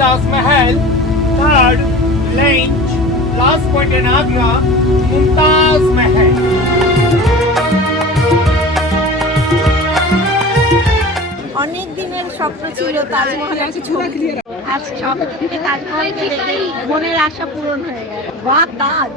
Taj Mahal, third lunch, last point in Agra, Mumtaz Mahal. অনেক দিনের স্বপ্ন ছিল তাজমহলের ছবি, আজ সব তাজমহলকে দেখে মনের আশা পূরণ হয়ে গেল। বাহ তাজ।